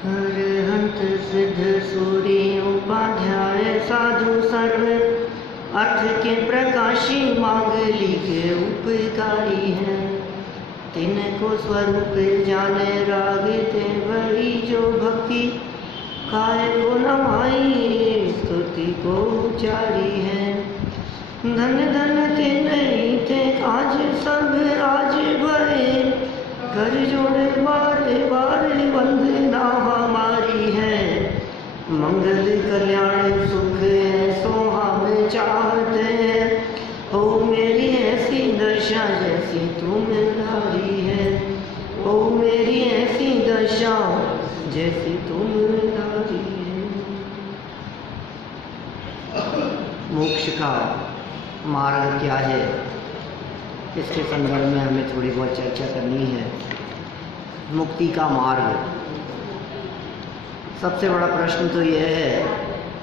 हरहंत सिद्ध सूरी उपाध्याय साधु सर्व अर्थ के प्रकाशी मांगली के उपकारी हैं। तिनको स्वरूप जाने रागते वही जो भक्ति काय को नमाई स्तुति को उचारी है। धन धन तिन्हीं थे आज सब आज भये कर जोड़े बारे बारे वंदना हमारी है। मंगल कल्याण सुख ऐसो हम चाहते हैं। हो मेरी ऐसी दशा जैसी तुम धारी है। हो मेरी ऐसी दशा जैसी तुम धारी है। मोक्ष का मार्ग क्या है, इसके संदर्भ में हमें थोड़ी बहुत चर्चा करनी है। मुक्ति का मार्ग, सबसे बड़ा प्रश्न तो यह है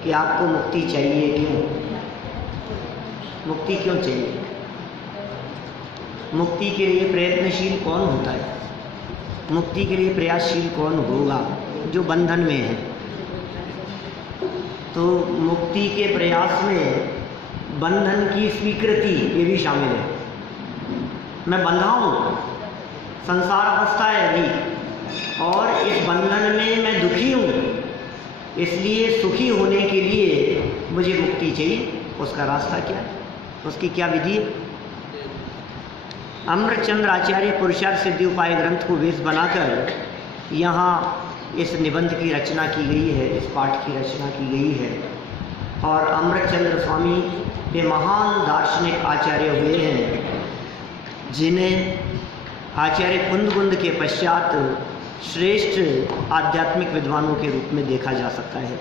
कि आपको मुक्ति चाहिए क्यों? मुक्ति क्यों चाहिए? मुक्ति के लिए प्रयत्नशील कौन होता है? मुक्ति के लिए प्रयासशील कौन होगा? जो बंधन में है। तो मुक्ति के प्रयास में बंधन की स्वीकृति ये भी शामिल है। मैं बंधा हूँ, संसार अवस्था है अभी, और इस बंधन में मैं दुखी हूँ, इसलिए सुखी होने के लिए मुझे मुक्ति चाहिए। उसका रास्ता क्या है? उसकी क्या विधि है? अमृतचंद्र आचार्य पुरुषार्थ सिद्धि उपाय ग्रंथ को वेश बनाकर यहाँ इस निबंध की रचना की गई है, इस पाठ की रचना की गई है। और अमृतचंद्र स्वामी ये महान दार्शनिक आचार्य हुए हैं, जिन्हें आचार्य कुंद के पश्चात श्रेष्ठ आध्यात्मिक विद्वानों के रूप में देखा जा सकता है।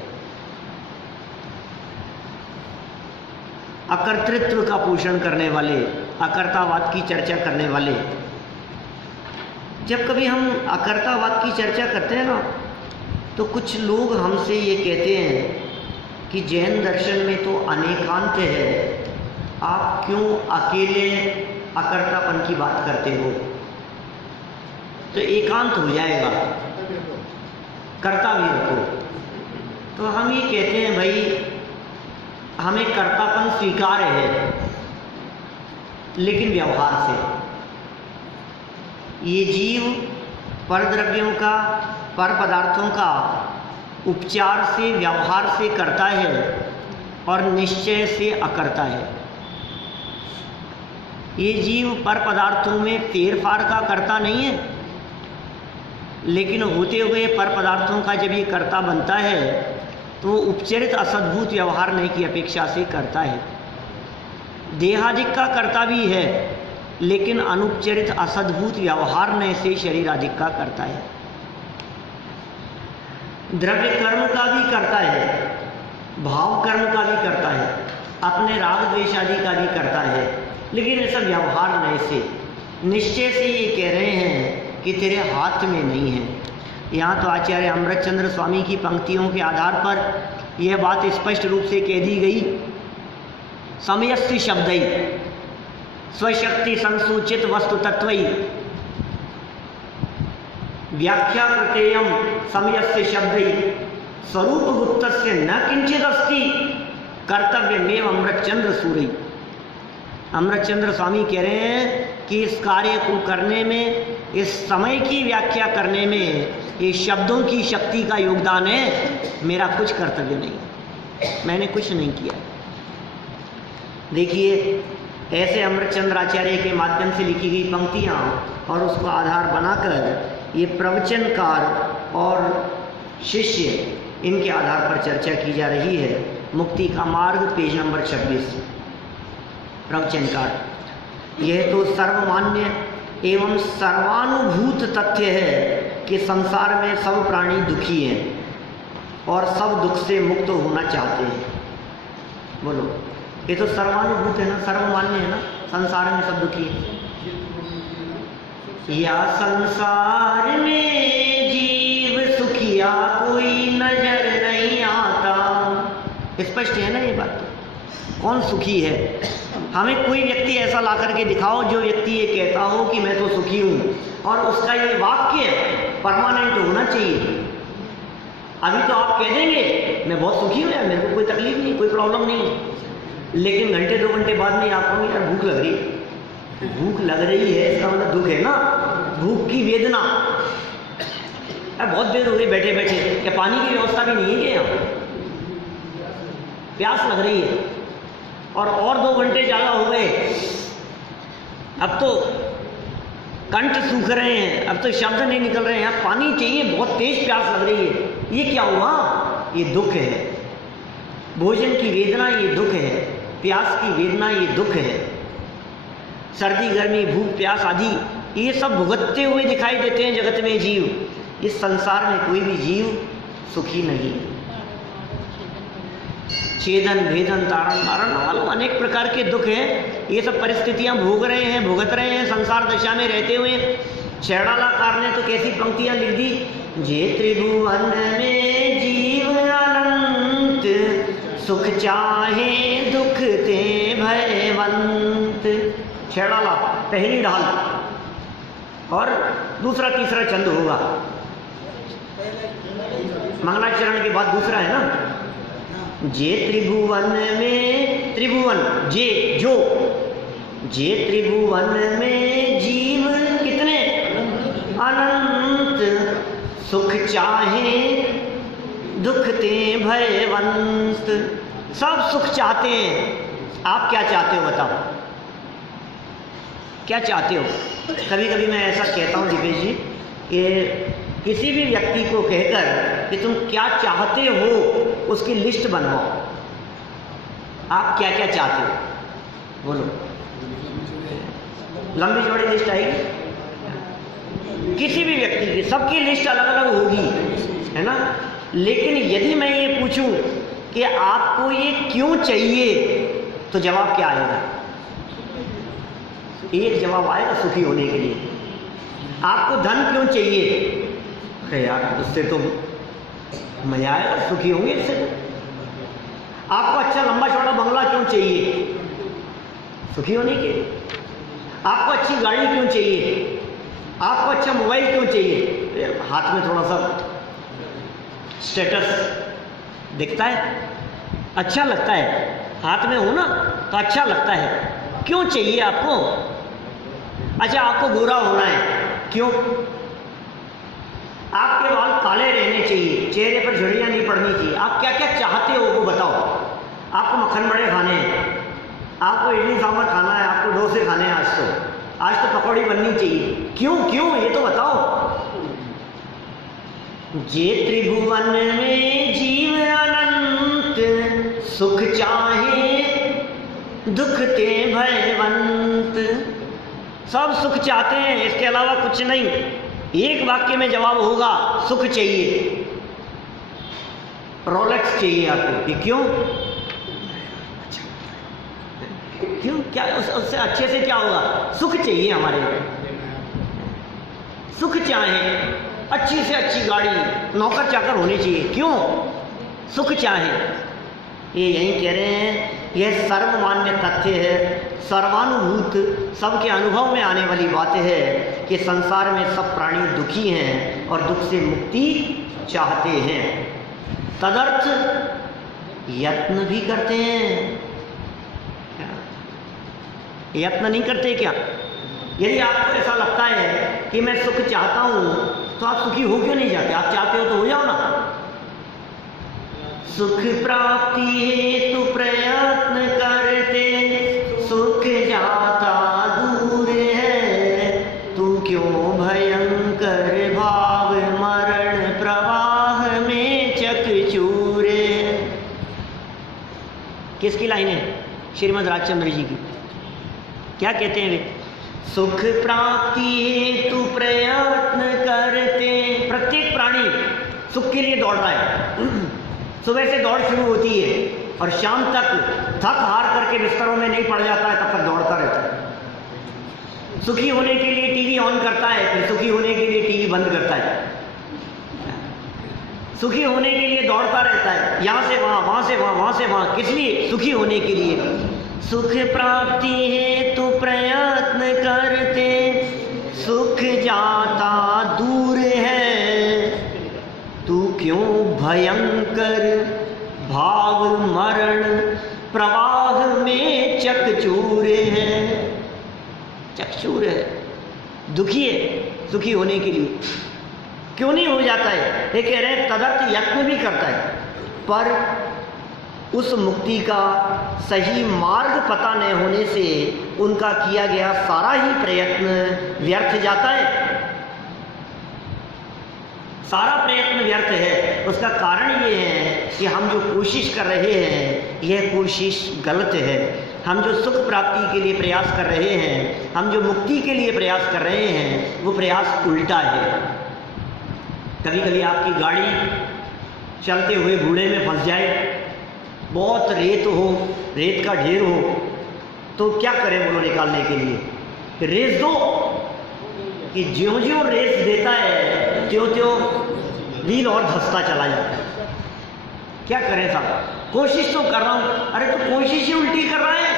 अकर्तृत्व का पोषण करने वाले, अकर्तावाद की चर्चा करने वाले। जब कभी हम अकर्तावाद की चर्चा करते हैं ना, तो कुछ लोग हमसे ये कहते हैं कि जैन दर्शन में तो अनेकांत है, आप क्यों अकेले अकर्तापन की बात करते हो? तो एकांत हो जाएगा, कर्ता भी रखो। तो हम ये कहते हैं भाई हमें कर्तापन स्वीकार्य है, लेकिन व्यवहार से। ये जीव पर द्रव्यों का, पर पदार्थों का उपचार से, व्यवहार से करता है और निश्चय से अकर्ता है। ये जीव पर पदार्थों में फेरफार का कर्ता नहीं है, लेकिन होते हुए पर पदार्थों का जब ये कर्ता बनता है तो वो उपचरित असद्भुत व्यवहार नहीं की अपेक्षा से करता है। देहादिक का कर्ता भी है, लेकिन अनुपचरित असद्भुत व्यवहार ने से शरीराधिक का करता है। द्रव्य कर्म का भी करता है, भाव कर्म का भी करता है, अपने राग द्वेष आदि का भी करता है, लेकिन ये सब व्यवहार नए से, निश्चय से ये कह रहे हैं कि तेरे हाथ में नहीं है। यहाँ तो आचार्य अमृतचंद्र स्वामी की पंक्तियों के आधार पर यह बात स्पष्ट रूप से कह दी गई। समयस्य शब्दई स्वशक्ति संसूचित वस्तु तत्वई व्याख्या कृतेयम समयस्य शब्दई स्वरूप गुप्तस्य न किंचित अस्ति कर्तव्यमेव अमृतचंद्र सूरई। अमृतचंद्र स्वामी कह रहे हैं कि इस कार्य को करने में, इस समय की व्याख्या करने में ये शब्दों की शक्ति का योगदान है, मेरा कुछ कर्तव्य नहीं, मैंने कुछ नहीं किया। देखिए, ऐसे अमृतचंद्र आचार्य के माध्यम से लिखी गई पंक्तियाँ और उसको आधार बनाकर ये प्रवचनकार और शिष्य, इनके आधार पर चर्चा की जा रही है। मुक्ति का मार्ग, पेज नंबर 26। प्रवचनकार, यह तो सर्वमान्य एवं सर्वानुभूत तथ्य है कि संसार में सब प्राणी दुखी हैं और सब दुख से मुक्त होना चाहते हैं। बोलो, ये तो सर्वानुभूत है ना, सर्वमान्य है ना, संसार में सब दुखी हैं। या संसार में जीव सुखिया कोई नजर नहीं आता। स्पष्ट है ना ये बात? कौन सुखी है? हमें कोई व्यक्ति ऐसा ला करके दिखाओ जो व्यक्ति ये कहता हो कि मैं तो सुखी हूँ, और उसका ये वाक्य परमानेंट होना चाहिए। अभी तो आप कह देंगे मैं बहुत सुखी हूँ यार, मेरे को कोई तकलीफ नहीं, कोई प्रॉब्लम नहीं, लेकिन घंटे 2 घंटे बाद में आप कहोगे यार भूख लग रही है। भूख लग रही है इसका मतलब दुख है ना, भूख की वेदना। यार बहुत देर हो गई बैठे बैठे, क्या पानी की व्यवस्था भी नहीं है क्या यहाँ? प्यास लग रही है और 2 घंटे ज़्यादा हो गए, अब तो कंठ सूख रहे हैं, अब तो शब्द नहीं निकल रहे हैं, यहाँ पानी चाहिए, बहुत तेज प्यास लग रही है। ये क्या हुआ? ये दुख है। भोजन की वेदना ये दुख है, प्यास की वेदना ये दुख है। सर्दी गर्मी भूख प्यास आदि ये सब भुगतते हुए दिखाई देते हैं जगत में जीव। इस संसार में कोई भी जीव सुखी नहीं। छेदन भेदन तारण मारण मालूम अनेक प्रकार के दुख हैं, ये सब परिस्थितियां भोग रहे हैं, भुगत रहे हैं संसार दशा में रहते हुए। छेड़ालाकार ने तो कैसी पंक्तियां लिख दी, जे त्रिभुवन में जीव अनंत, सुख चाहे दुख ते भयवंत। छेड़ाला पहली ढाल और दूसरा तीसरा चंद होगा, मंगलाचरण के बाद दूसरा है ना। जे त्रिभुवन में, त्रिभुवन जे जो, जे त्रिभुवन में जीव कितने अनंत, सुख चाहे दुख ते भयवंत। सब सुख चाहते हैं, आप क्या चाहते हो बताओ, क्या चाहते हो? कभी कभी मैं ऐसा कहता हूँ दिपेश जी कि किसी भी व्यक्ति को कहकर कि तुम क्या चाहते हो उसकी लिस्ट बनवाओ, आप क्या क्या चाहते हो बोलो, लंबी चौड़ी लिस्ट आएगी किसी भी व्यक्ति की, सबकी लिस्ट अलग अलग होगी, है ना। लेकिन यदि मैं ये पूछूं कि आपको ये क्यों चाहिए, तो जवाब क्या आएगा? एक जवाब आएगा सुखी होने के लिए। आपको धन क्यों चाहिए? अरे यार उससे तो मजा आएगा, सुखी होंगे इससे। आपको अच्छा लंबा चौड़ा बंगला क्यों चाहिए? सुखी होने के लिए। आपको अच्छी गाड़ी क्यों चाहिए? आपको अच्छा मोबाइल क्यों चाहिए? हाथ में थोड़ा सा स्टेटस दिखता है, अच्छा लगता है, हाथ में हो ना तो अच्छा लगता है। क्यों चाहिए आपको? अच्छा आपको गोरा होना है, क्यों? आपके बाल काले रहने चाहिए, चेहरे पर झुर्रियाँ नहीं पड़नी चाहिए। आप क्या क्या चाहते हो वो बताओ। आपको मक्खन बड़े खाने हैं, आपको इडली सांभर खाना है, आपको डोसे खाने हैं, आज तो पकौड़ी बननी चाहिए। क्यों क्यों ये तो बताओ। जे त्रिभुवन में जीव अनंत, सुख चाहे दुख ते भयवंत। सब सुख चाहते हैं, इसके अलावा कुछ नहीं। एक वाक्य में जवाब होगा सुख चाहिए, रोलेक्स चाहिए आपको। ये क्यों? क्यों? क्या उससे अच्छे से क्या होगा? सुख चाहिए हमारे लिए। सुख चाहे, अच्छी से अच्छी गाड़ी, नौकर चाकर होनी चाहिए। क्यों? सुख चाहे। ये यही कह रहे हैं, यह सर्वमान्य तथ्य है, सर्वानुभूत, सबके अनुभव में आने वाली बात है कि संसार में सब प्राणी दुखी हैं और दुख से मुक्ति चाहते हैं। तदर्थ यत्न भी करते हैं। यत्न नहीं करते क्या? यदि आपको ऐसा लगता है कि मैं सुख चाहता हूँ तो आप सुखी हो क्यों नहीं जाते? आप चाहते हो तो हो जाओ ना। सुख प्राप्ति हेतु प्रयत्न करते, सुख जाता दूर है, तू क्यों भयंकर भाव मरण प्रवाह में चकचूर। किसकी लाइन है? श्रीमद् राजचंद्र जी की। क्या कहते हैं वे? सुख प्राप्ति हेतु प्रयत्न करते। प्रत्येक प्राणी सुख के लिए दौड़ रहा है। सुबह से दौड़ शुरू होती है और शाम तक थक हार करके बिस्तरों में नहीं पड़ जाता है, तब तक दौड़ता रहता है। सुखी होने के लिए टीवी ऑन करता है, फिर सुखी होने के लिए टीवी बंद करता है। सुखी होने के लिए दौड़ता रहता है, यहाँ से वहाँ, वहाँ से वहाँ, वहाँ से वहाँ। किस लिए? सुखी होने के लिए। सुख प्राप्ति हेतु प्रयत्न करते, सुख जाता दूर है, तू क्यों भयंकर भाव मरण प्रवाह में चकचूर है। चकचूर है, दुखी है सुखी होने के लिए, क्यों नहीं हो जाता है? ये कह रहे हैं तदर्थ यत्न भी करता है, पर उस मुक्ति का सही मार्ग पता न होने से उनका किया गया सारा ही प्रयत्न व्यर्थ जाता है। सारा प्रयत्न व्यर्थ है। उसका कारण ये है कि हम जो कोशिश कर रहे हैं यह कोशिश गलत है। हम जो सुख प्राप्ति के लिए प्रयास कर रहे हैं, हम जो मुक्ति के लिए प्रयास कर रहे हैं, वो प्रयास उल्टा है। कभी कभी आपकी गाड़ी चलते हुए बूढ़े में फंस जाए, बहुत रेत हो, रेत का ढेर हो, तो क्या करें बोलो निकालने के लिए? रेस दो, कि ज्यों ज्यों रेस देता है त्यों त्यों व्हील और धंसता चला जाता है। क्या करें साहब? कोशिश तो कर रहा हूं। अरे तो कोशिश ही उल्टी कर रहा है।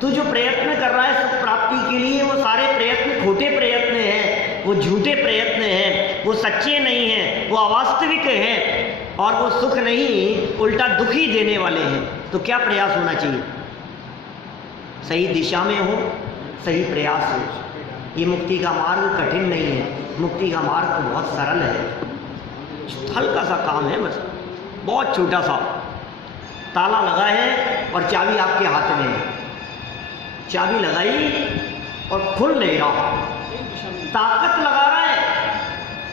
तू जो प्रयत्न कर रहा है सुख प्राप्ति के लिए, वो सारे प्रयत्न खोटे प्रयत्न हैं, वो झूठे प्रयत्न हैं, वो सच्चे नहीं हैं, वो अवास्तविक हैं और वो सुख नहीं उल्टा दुख ही देने वाले हैं। तो क्या प्रयास होना चाहिए? सही दिशा में हो, सही प्रयास हो। ये मुक्ति का मार्ग कठिन नहीं है, मुक्ति का मार्ग तो बहुत सरल है। हल्का सा काम है, बस बहुत छोटा सा। ताला लगा है और चाबी आपके हाथ में है। चाबी लगाई और खुल नहीं रहा, ताकत लगा रहा है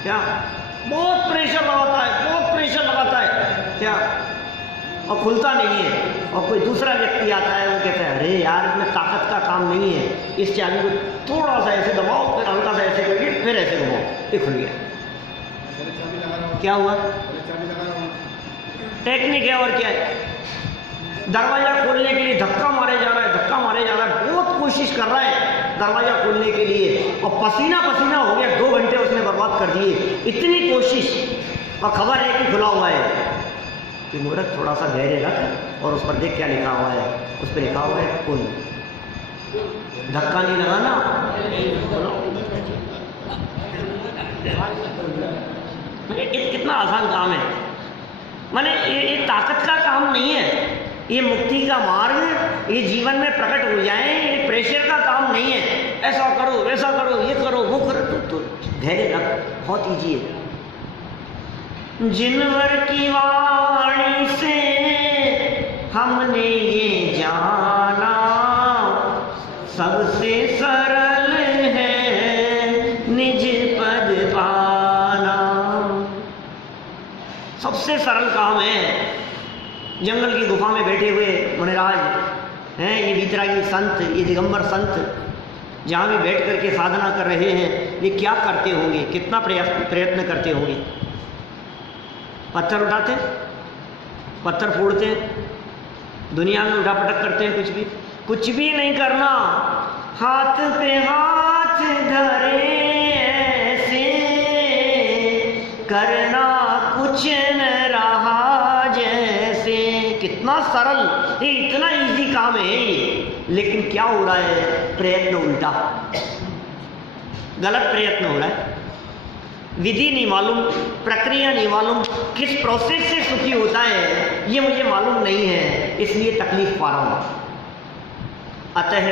क्या? बहुत प्रेशर लगाता है, बहुत प्रेशर लगाता है क्या, और खुलता नहीं है। और कोई दूसरा व्यक्ति आता है, वो कहता है अरे यार इसमें ताकत का काम नहीं है, इस चाबी को थोड़ा सा ऐसे दबाओ, फिर हल्का सा ऐसे करके फिर ऐसे घुमाओ, ये खुल गया। क्या हुआ? टेक्निक है और क्या है। दरवाजा खोलने के लिए धक्का मारे जा रहा है, धक्का मारे जा रहा है, बहुत कोशिश कर रहा है दरवाजा खोलने के लिए, और पसीना पसीना हो गया। 2 घंटे उसने बर्बाद कर दिए, इतनी कोशिश, और खबर है कि खुला हुआ है। कि मूर्ख थोड़ा सा धैर्य रख और उस पर देख क्या लिखा हुआ है। उस पर लिखा हुआ है खुल। धक्का नहीं लगाना। कितना आसान काम है। माने ये ताकत का काम नहीं है, ये मुक्ति का मार्ग ये जीवन में प्रकट हो जाए, ये प्रेशर का काम नहीं है। ऐसा करो, वैसा करो, ये करो, वो करो, तो धैर्य रख, बहुत ईजी है। जिनवर की वाणी से हमने ये जाना, सबसे सरल है निज पद पाना। सबसे सरल काम है। जंगल की गुफा में बैठे हुए मुनिराज हैं, ये वीतरागी संत, ये दिगंबर संत, जहाँ भी बैठ करके साधना कर रहे हैं, ये क्या करते होंगे? कितना प्रयत्न करते होंगे? पत्थर उठाते, पत्थर फोड़ते, दुनिया में उठापटक करते हैं, कुछ भी नहीं करना। हाथ पे हाथ धरे ऐसे करना कुछ न रहा जैसे। कितना सरल, ये इतना इजी काम है ये, लेकिन क्या हो रहा है? प्रयत्न उल्टा, गलत प्रयत्न हो रहा है। विधि नहीं मालूम, प्रक्रिया नहीं मालूम, किस प्रोसेस से सुखी होता है ये मुझे मालूम नहीं है, इसलिए तकलीफ पा रहा हूं। अतः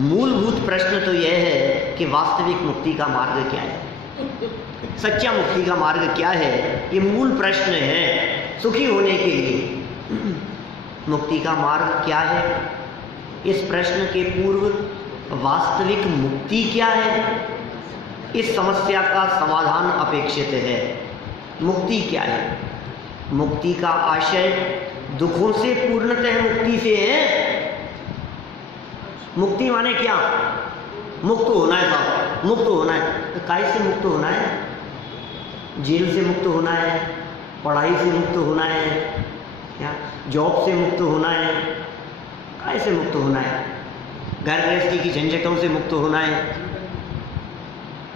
मूलभूत प्रश्न तो यह है कि वास्तविक मुक्ति का मार्ग क्या है, सच्चा मुक्ति का मार्ग क्या है? ये मूल प्रश्न है सुखी होने के लिए। मुक्ति का मार्ग क्या है? इस प्रश्न के पूर्व वास्तविक मुक्ति क्या है, इस समस्या का समाधान अपेक्षित है। मुक्ति क्या है? मुक्ति का आशय दुखों से पूर्णतः मुक्ति से है। मुक्ति माने क्या? मुक्त होना है साहब, मुक्त होना है। तो काय से मुक्त होना है? जेल से मुक्त होना है, पढ़ाई से मुक्त होना है, क्या जॉब से मुक्त होना है? काय से मुक्त होना है? घर गृहस्थी की झंझटों से मुक्त होना है,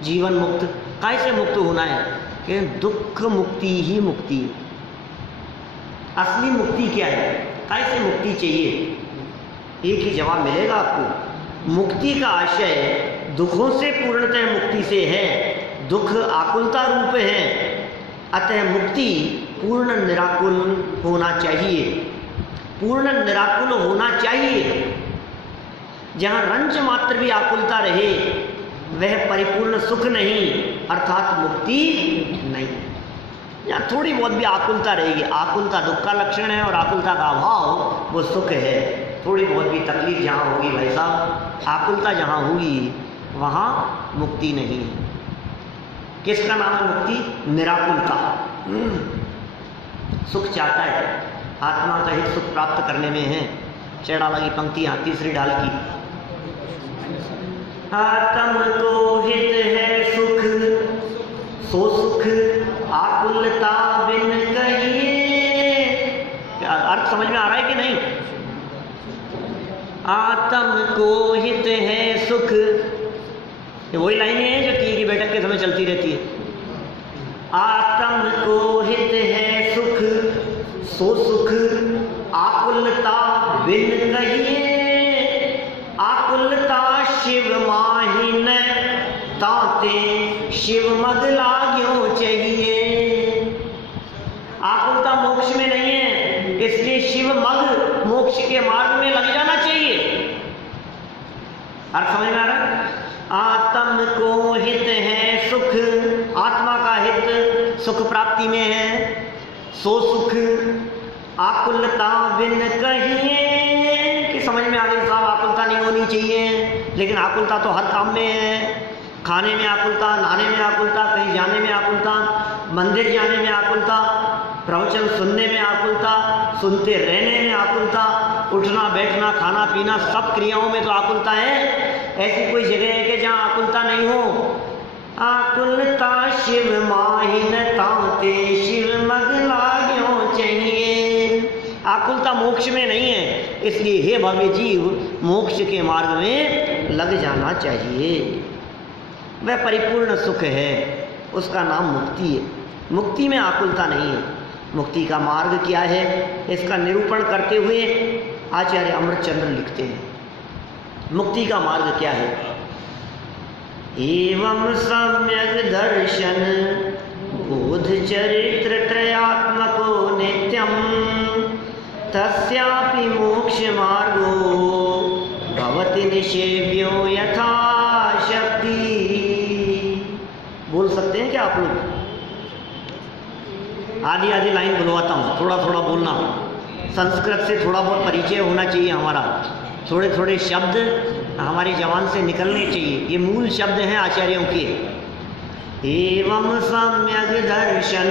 जीवन मुक्त। काय से मुक्त होना है? कि दुख मुक्ति ही मुक्ति। असली मुक्ति क्या है? काय से मुक्ति चाहिए? एक ही जवाब मिलेगा आपको। मुक्ति का आशय दुखों से पूर्णतः मुक्ति से है। दुख आकुलता रूप है, अतः मुक्ति पूर्ण निराकुल होना चाहिए, पूर्ण निराकुल होना चाहिए। जहाँ रंच मात्र भी आकुलता रहे वह परिपूर्ण सुख नहीं अर्थात मुक्ति नहीं। यहाँ थोड़ी बहुत भी आकुलता रहेगी, आकुलता दुख का लक्षण है और आकुलता का अभाव वो सुख है। थोड़ी बहुत भी तकलीफ जहाँ होगी भाई साहब, आकुलता जहाँ होगी वहाँ मुक्ति नहीं है। किसका नाम है मुक्ति? निराकुलता। सुख चाहता है, आत्मा का हित सुख प्राप्त करने में है। चढ़ाला की पंक्तियाँ तीसरी डाल की, आत्म को हित है सुख सो सुख आकुलता बिन कहिए। क्या अर्थ समझ में आ रहा है कि नहीं? आत्म को हित है सुख, ये वही लाइनें हैं जो तीर की बैठक के समय चलती रहती है। आत्म को हित है सुख सो सुख आकुलता बिन कहिए। आकुलता शिव माहिन ताते शिव मग लाग्यो चाहिए। आकुलता मोक्ष में नहीं है, इसलिए शिव मग मोक्ष के मार्ग में लग जाना चाहिए। अर्थ समझ में आ रहा है? आत्म को हित है सुख, आत्मा का हित सुख प्राप्ति में है। सो सुख आकुलता बिन कहिए, कि समझ में आ गई साहब आकुलता नहीं होनी चाहिए, लेकिन आकुलता तो हर काम में है। खाने में आकुलता, नहाने में आकुलता, कहीं जाने में आकुलता, मंदिर जाने में आकुलता, प्रवचन सुनने में आकुलता, सुनते रहने में आकुलता, उठना बैठना खाना पीना सब क्रियाओं में तो आकुलता है। ऐसी कोई जगह है कि जहाँ आकुलता नहीं हो? आकुलता शिव माहिन ताते शिव मग लाग्यो चाहिए। आकुलता मोक्ष में नहीं है, इसलिए हे भव्य जीव मोक्ष के मार्ग में लग जाना चाहिए। वह परिपूर्ण सुख है, उसका नाम मुक्ति है। मुक्ति में आकुलता नहीं है। मुक्ति का मार्ग क्या है, इसका निरूपण करते हुए आचार्य अमृतचंद्र लिखते हैं, मुक्ति का मार्ग क्या है। एवं सम्यक दर्शन बोध चरित्र त्रयात्मको नित्यम तस्यापि मोक्ष मार्गो भवति निषेव्यो यथा शक्ति। बोल सकते हैं क्या आप लोग? आधी आधी लाइन बुलवाता हूँ, थोड़ा थोड़ा बोलना। संस्कृत से थोड़ा बहुत परिचय होना चाहिए हमारा, थोड़े थोड़े शब्द हमारी जबान से निकलने चाहिए। ये मूल शब्द हैं आचार्यों के। एवं सम्यक दर्शन,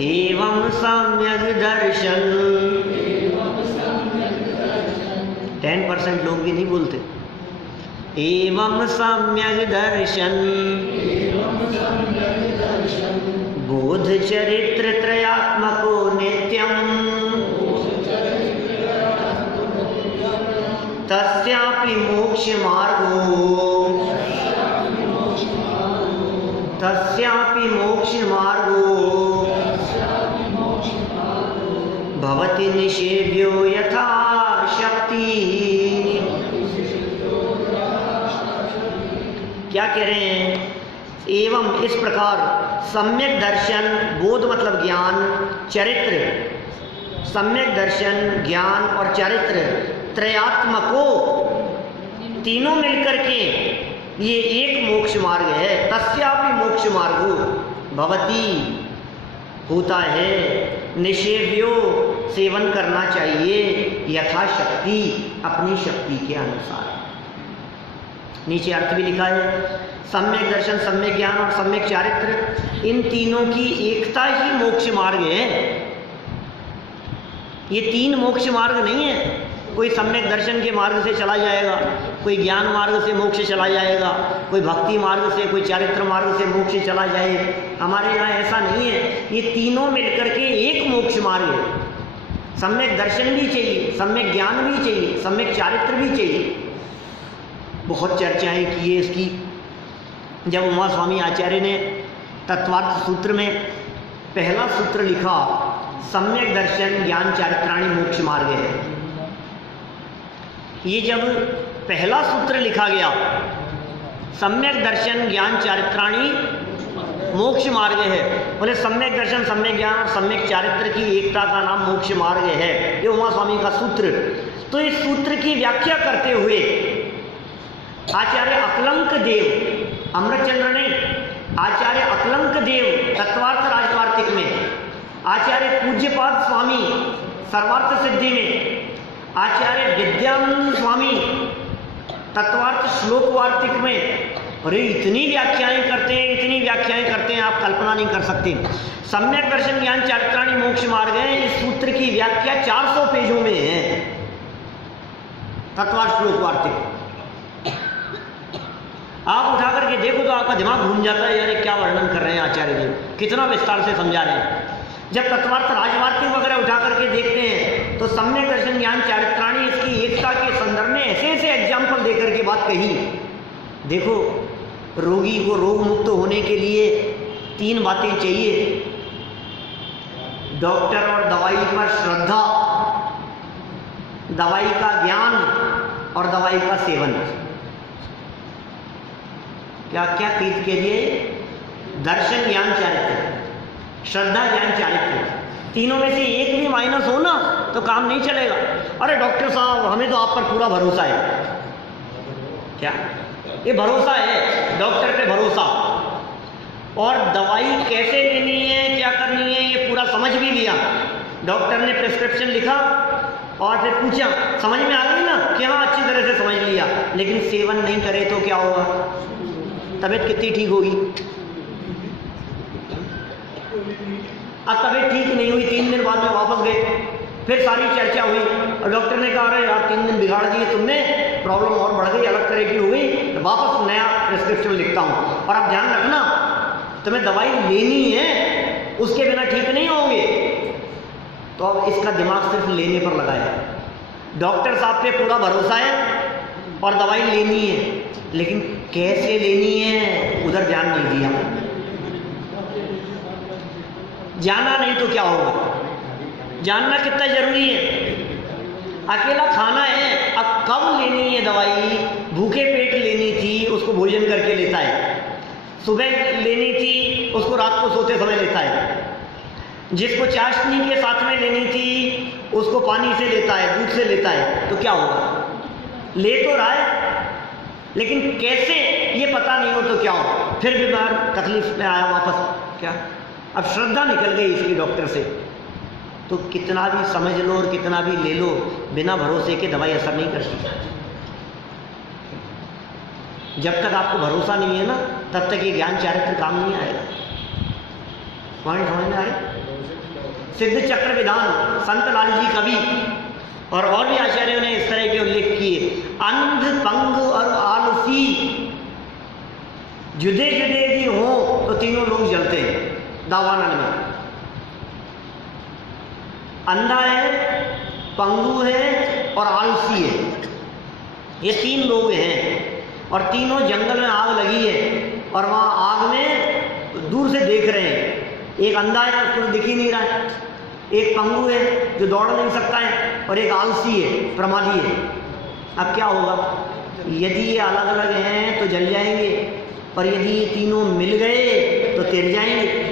एवं सम्यक दर्शन, 10% लोग भी नहीं बोलते। एवं सम्यक दर्शन बोध चरित्र त्रयात्मको नित्यम तस्यापि मोक्ष मार्गो, तस्यापि मोक्ष मार्गो भवति निषेव्यो यथा शक्ति। क्या कह रहे हैं? एवं इस प्रकार सम्यक दर्शन, बोध मतलब ज्ञान, चरित्र, सम्यक दर्शन ज्ञान और चरित्र त्रयात्मको, तीनों मिलकर के ये एक मोक्ष मार्ग है। तस्यापि मोक्ष मार्गो भवति होता है, निषेव्यो सेवन करना चाहिए, यथाशक्ति अपनी शक्ति के अनुसार। नीचे अर्थ भी लिखा है, सम्यक दर्शन, सम्यक ज्ञान और सम्यक चारित्र, इन तीनों की एकता ही मोक्ष मार्ग है। ये तीन मोक्ष मार्ग नहीं है। कोई सम्यक दर्शन के मार्ग से चला जाएगा, कोई ज्ञान मार्ग से मोक्ष चला जाएगा, कोई भक्ति मार्ग से, कोई चारित्र मार्ग से मोक्ष चला जाए। हमारे यहाँ ऐसा नहीं है। ये तीनों मिलकर के एक मोक्ष मार्ग है। सम्यक दर्शन भी चाहिए, सम्यक ज्ञान भी चाहिए, सम्यक चारित्र भी चाहिए। बहुत चर्चाएं की है इसकी। जब उमा स्वामी आचार्य ने तत्वार्थ सूत्र में पहला सूत्र लिखा, सम्यक दर्शन ज्ञान चारित्राणि मोक्ष मार्ग है, ये जब पहला सूत्र लिखा गया, सम्यक दर्शन ज्ञान चारित्राणी मोक्ष मार्ग है। बोले सम्यक दर्शन, सम्यक ज्ञान और सम्यक चारित्र की एकता का नाम मोक्ष मार्ग है। ये उमा स्वामी का सूत्र। तो इस सूत्र की व्याख्या करते हुए आचार्य अकलंक देव, अमृतचंद्र ने, आचार्य अकलंक देव तत्वार्थ राजवार्तिक में, आचार्य पूज्यपाद स्वामी सर्वार्थ सिद्धि में, आचार्य विद्यानंद स्वामी तत्वार्थ श्लोक वार्तिक में, और ये इतनी व्याख्याएं करते हैं, इतनी व्याख्याएं करते हैं, आप कल्पना नहीं कर सकते। सम्यक दर्शन ज्ञान चारित्राणी मोक्ष मार्ग है, इस सूत्र की व्याख्या 400 पेजों में है, तत्वार्थ श्लोक वार्तिक। आप उठा करके देखो तो आपका दिमाग घूम जाता है, यार क्या वर्णन कर रहे हैं आचार्य जी, कितना विस्तार से समझा रहे हैं। जब तत्वार्थ राजवार्तिक वगैरह उठा करके देखते हैं तो सम्यक दर्शन ज्ञान चारित्राणी इसकी एकता के संदर्भ में ऐसे ऐसे एग्जाम्पल देकर के बात कही। देखो, रोगी को रोग मुक्त होने के लिए 3 बातें चाहिए: डॉक्टर और दवाई पर श्रद्धा, दवाई का ज्ञान और दवाई का सेवन। क्या क्या कह दिए? दर्शन ज्ञान चारित्र, श्रद्धा ज्ञान चारित्र, तीनों में से एक भी माइनस हो ना तो काम नहीं चलेगा। अरे डॉक्टर साहब, हमें तो आप पर पूरा भरोसा है। क्या ये भरोसा है? डॉक्टर पे भरोसा, और दवाई कैसे लेनी है, क्या करनी है, ये पूरा समझ भी लिया। डॉक्टर ने प्रिस्क्रिप्शन लिखा और फिर पूछा, समझ में आ गई ना? कि हाँ, अच्छी तरह से समझ लिया। लेकिन सेवन नहीं करे तो क्या होगा? तबीयत कितनी ठीक होगी? अब तबीयत ठीक नहीं हुई, 3 दिन बाद में वापस गए, फिर सारी चर्चा हुई और डॉक्टर ने कहा, अरे यार 3 दिन बिगाड़ दिए तुमने, प्रॉब्लम और बढ़ गई, अलग तरह की हो गई, तो वापस नया प्रिस्क्रिप्शन लिखता हूँ। और आप ध्यान रखना, तुम्हें दवाई लेनी है, उसके बिना ठीक नहीं होंगे। तो अब इसका दिमाग सिर्फ लेने पर लगा है। डॉक्टर साहब पे पूरा भरोसा है और दवाई लेनी है, लेकिन कैसे लेनी है उधर ध्यान नहीं दिया। जाना नहीं तो क्या होगा? जानना कितना जरूरी है। अकेला खाना है, अब कब लेनी है दवाई? भूखे पेट लेनी थी, उसको भोजन करके लेता है। सुबह लेनी थी, उसको रात को सोते समय लेता है। जिसको चाशनी के साथ में लेनी थी, उसको पानी से लेता है, दूध से लेता है। तो क्या होगा? ले तो रहा है, लेकिन कैसे ये पता नहीं हो तो क्या हो? फिर बीमार, तकलीफ में आया वापस। क्या अब श्रद्धा निकल गई इसकी डॉक्टर से, तो कितना भी समझ लो और कितना भी ले लो, बिना भरोसे के दवाई असर नहीं करती। जब तक आपको भरोसा नहीं है ना, तब तक ये ज्ञान चारित्र काम नहीं आएगा। पॉइंट समझ में आ रहे? सिद्ध चक्र विधान, संत लाल जी कवि और भी आचार्यों ने इस तरह के उल्लेख किए। अंध, पंग और आलसी जुदे जुदे भी हो तो तीनों लोग जलते हैं दावानल में। अंधा है, पंगु है और आलसी है, ये 3 लोग हैं और तीनों जंगल में आग लगी है और वहाँ आग में दूर से देख रहे हैं। एक अंधा है, उसको दिख ही नहीं रहा है, एक पंगु है जो दौड़ नहीं सकता है, और एक आलसी है, प्रमादी है। अब क्या होगा? यदि ये अलग अलग हैं तो जल जाएंगे, और यदि ये तीनों मिल गए तो तिर जाएंगे,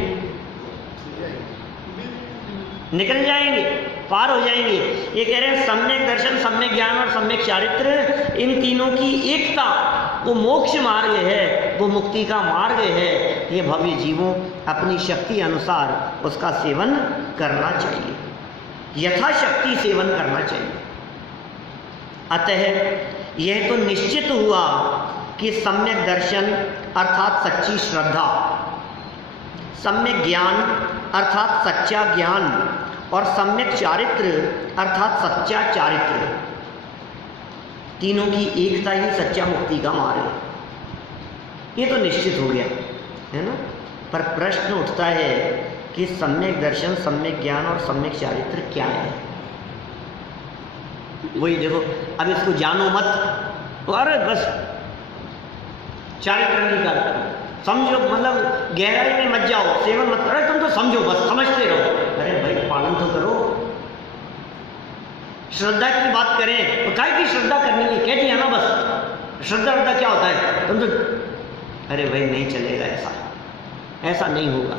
निकल जाएंगे, पार हो जाएंगे। ये कह रहे हैं सम्यक दर्शन, सम्यक ज्ञान और सम्यक चारित्र, इन तीनों की एकता वो मोक्ष मार्ग है, वो मुक्ति का मार्ग है। ये भव्य जीवों अपनी शक्ति अनुसार उसका सेवन करना चाहिए, यथाशक्ति सेवन करना चाहिए। अतः यह तो निश्चित हुआ कि सम्यक दर्शन अर्थात सच्ची श्रद्धा, सम्यक ज्ञान अर्थात सच्चा ज्ञान और सम्यक चारित्र अर्थात सच्चा चारित्र, तीनों की एकता ही सच्चा मुक्ति का मार्ग है। ये तो निश्चित हो गया है ना। पर प्रश्न उठता है कि सम्यक दर्शन, सम्यक ज्ञान और सम्यक चारित्र क्या है? वही देखो, अब इसको जानो मत तो अरे बस चारित्र नहीं कर, समझो, मतलब गहराई में मत जाओ, सेवन मत करो, तुम तो समझो, बस समझते रहो। अरे भाई पालन तो करो। श्रद्धा की बात करें तो काय की श्रद्धा करनी है? कह दिया ना बस। श्रद्धा क्या होता है? तुम तो अरे भाई नहीं चलेगा, ऐसा नहीं होगा।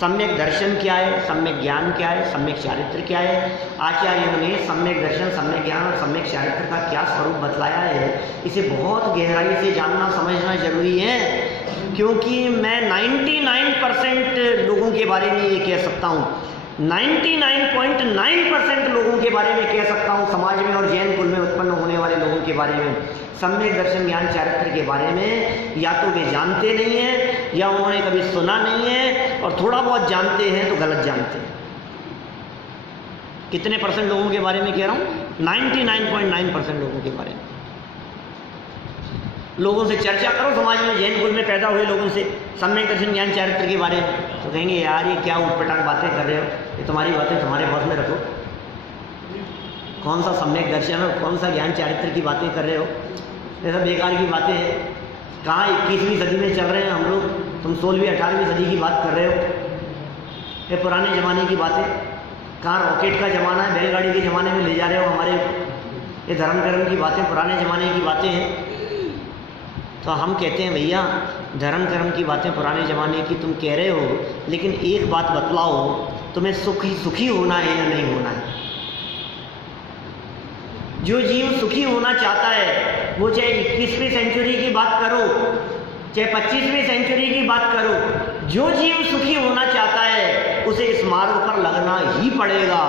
सम्यक दर्शन क्या है, सम्यक ज्ञान क्या है, सम्यक चारित्र क्या है, आचार्यों ने सम्यक दर्शन, सम्यक ज्ञान और सम्यक चारित्र का क्या स्वरूप बतलाया है, इसे बहुत गहराई से जानना समझना जरूरी है। क्योंकि मैं 99% लोगों के बारे में ये कह सकता हूँ, 99.9% लोगों के बारे में कह सकता हूँ, समाज में और जैन कुल में उत्पन्न होने वाले लोगों के बारे में, सम्यक दर्शन ज्ञान चारित्र के बारे में या तो वे जानते नहीं हैं या उन्होंने कभी सुना नहीं है, और थोड़ा बहुत जानते हैं तो गलत जानते हैं। कितने परसेंट लोगों के बारे में कह रहा हूँ? 99.9% लोगों के बारे में। लोगों से चर्चा करो, समाज में जैन कुल में पैदा हुए लोगों से सम्यक दर्शन ज्ञान चारित्र के बारे में, तो कहेंगे यार ये क्या उटपटांग बातें कर रहे हो, ये तुम्हारी बातें तुम्हारे बस में रखो। कौन सा सम्यक दर्शन और कौन सा ज्ञान चारित्र की बातें कर रहे हो, ये सब बेकार की बातें हैं। कहाँ 21वीं सदी में चल रहे हैं हम लोग, तुम 16वीं 18वीं सदी की बात कर रहे हो। ये पुराने ज़माने की बातें, कहाँ रॉकेट का ज़माना है, बैलगाड़ी के ज़माने में ले जा रहे हो हमारे। ये धर्म कर्म की बातें पुराने ज़माने की बातें हैं। तो हम कहते हैं भैया धर्म कर्म की बातें पुराने ज़माने की तुम कह रहे हो, लेकिन एक बात बतलाओ, तुम्हें सुखी होना है या नहीं होना है? जो जीव सुखी होना चाहता है, वो चाहे 21वीं सेंचुरी की बात करो, चाहे 25वीं सेंचुरी की बात करो, जो जीव सुखी होना चाहता है उसे इस मार्ग पर लगना ही पड़ेगा,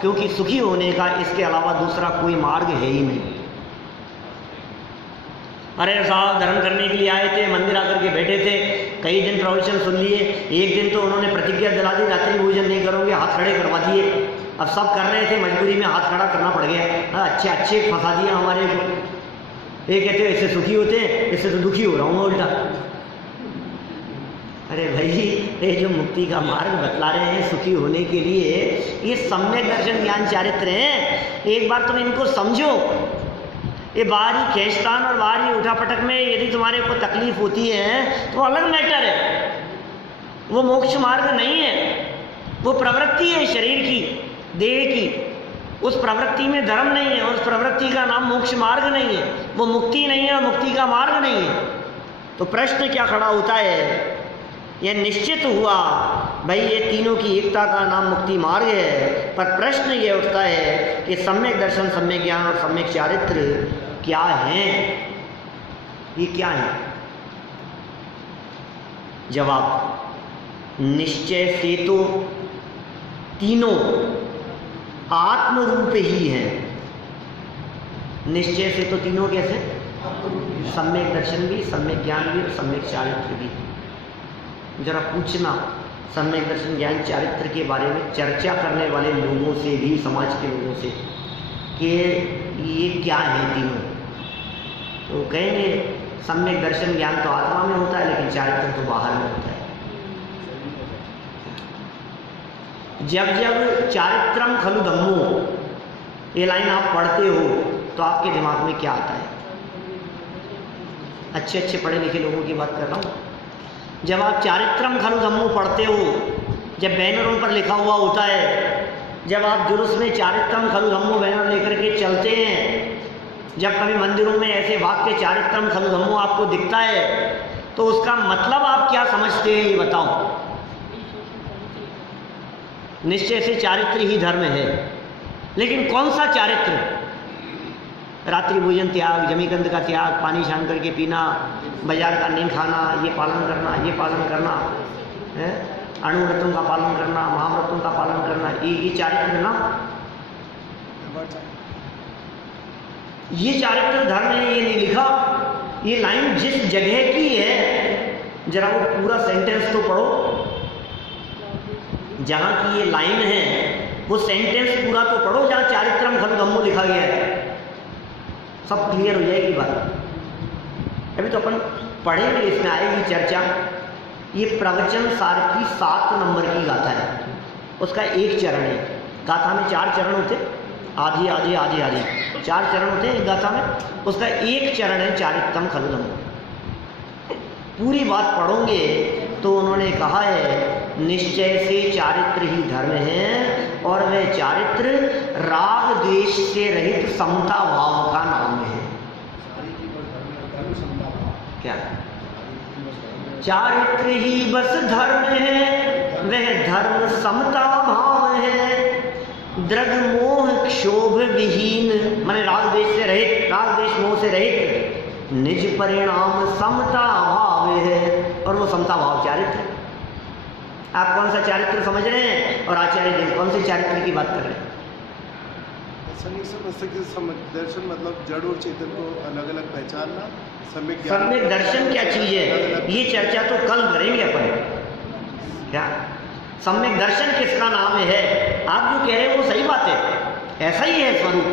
क्योंकि सुखी होने का इसके अलावा दूसरा कोई मार्ग है ही नहीं। अरे साहब धर्म करने के लिए आए थे, मंदिर आकर के बैठे थे, कई दिन प्रवचन सुन लिए, एक दिन तो उन्होंने प्रतिज्ञा दिला दी रात्रि भोजन नहीं करोगे, हाथ खड़े करवा दिए। अब सब कर रहे थे, मजबूरी में हाथ खड़ा करना पड़ गया। अच्छे फंसा दिया हमारे को। ये कहते हैं इससे सुखी होते हैं, इससे तो दुखी हो रहा हूँ उल्टा। अरे भाई ये जो मुक्ति का मार्ग बतला रहे हैं सुखी होने के लिए, ये सम्यक दर्शन ज्ञान चारित्र हैं। एक बार तुम इनको समझो। ये बाहरी खींचतान और बाहरी उठापटक में यदि तुम्हारे को तकलीफ होती है तो अलग मैटर है, वो मोक्ष मार्ग नहीं है, वो प्रवृत्ति है शरीर की, देह की। उस प्रवृत्ति में धर्म नहीं है, उस प्रवृत्ति का नाम मोक्ष मार्ग नहीं है, वो मुक्ति नहीं है, मुक्ति का मार्ग नहीं है। तो प्रश्न क्या खड़ा होता है, यह निश्चित हुआ भाई ये तीनों की एकता का नाम मुक्ति मार्ग है, पर प्रश्न ये उठता है कि सम्यक दर्शन, सम्यक ज्ञान और सम्यक चारित्र क्या है? ये क्या है? जवाब, निश्चय से तो तीनों आत्म रूप ही है। निश्चय से तो तीनों कैसे? सम्यक दर्शन भी, सम्यक ज्ञान भी और सम्यक चारित्र भी। जरा पूछना सम्यक दर्शन ज्ञान चारित्र के बारे में चर्चा करने वाले लोगों से भी, समाज के लोगों से, कि ये क्या है तीनों। तो कहेंगे सम्यक दर्शन ज्ञान तो आत्मा में होता है, लेकिन चारित्र तो बाहर में होता है। जब जब चारित्रम खलु धम्मो ये लाइन आप पढ़ते हो तो आपके दिमाग में क्या आता है? अच्छे पढ़े लिखे लोगों की बात कर रहा हूँ। जब आप चारित्रम खलु धम्मो पढ़ते हो, जब बैनरों पर लिखा हुआ होता है, जब आप जुलूस में चारित्रम खलु धम्मो बैनर लेकर के चलते हैं, जब कभी मंदिरों में ऐसे वाक्य चारित्रम खलु धम्मो आपको दिखता है, तो उसका मतलब आप क्या समझते हैं ये बताओ। निश्चय से चारित्र ही धर्म है, लेकिन कौन सा चारित्र? रात्रि भोजन त्याग, जमीकंद का त्याग, पानी छान करके पीना, बाजार का नहीं खाना, ये पालन करना है, अणुव्रतों का पालन करना, महाव्रतों का पालन करना, ये चारित्र ना, ये चारित्र धर्म है। ये नहीं लिखा। ये लाइन जिस जगह की है जरा वो पूरा सेंटेंस तो पढ़ो। जहां की ये लाइन है वो सेंटेंस पूरा तो पढ़ो, जहां चारित्रम खलु धम्मो लिखा गया है। सब क्लियर हो जाएगी बात। अभी तो अपन पढ़ेंगे, इसमें आएगी चर्चा। ये प्रवचन सार की 7 नंबर की गाथा है, उसका एक चरण है। गाथा में 4 चरण होते, आधी आधी आधी आधी 4 चरण होते हैं एक गाथा में। उसका एक चरण है चारित्रम खलु धम्मो। पूरी बात पढ़ोगे तो उन्होंने कहा है निश्चय से चारित्र ही धर्म है, और वह चारित्र राग द्वेष से रहित समता भाव का नाम है। क्या चारित्र ही बस धर्म है, वह धर्म समता भाव है। द्रग मोह क्षोभ विहीन, माने राग द्वेष से रहित, राग द्वेष मोह से रहित, निज परिणाम समता भाव है। और वो समता भाव चारित्र। आप कौन सा चारित्र समझ रहे हैं और आचार्य देव कौन से चारित्र की बात कर रहे हैं? दर्शन मतलब जड़ और चेतन को अलग अलग पहचानना। सम्यक दर्शन क्या चीज है, ये चर्चा तो कल करेंगे अपन। क्या सम्यक दर्शन किसका नाम है? आप जो कह रहे हैं वो सही बात है, ऐसा ही है स्वरूप,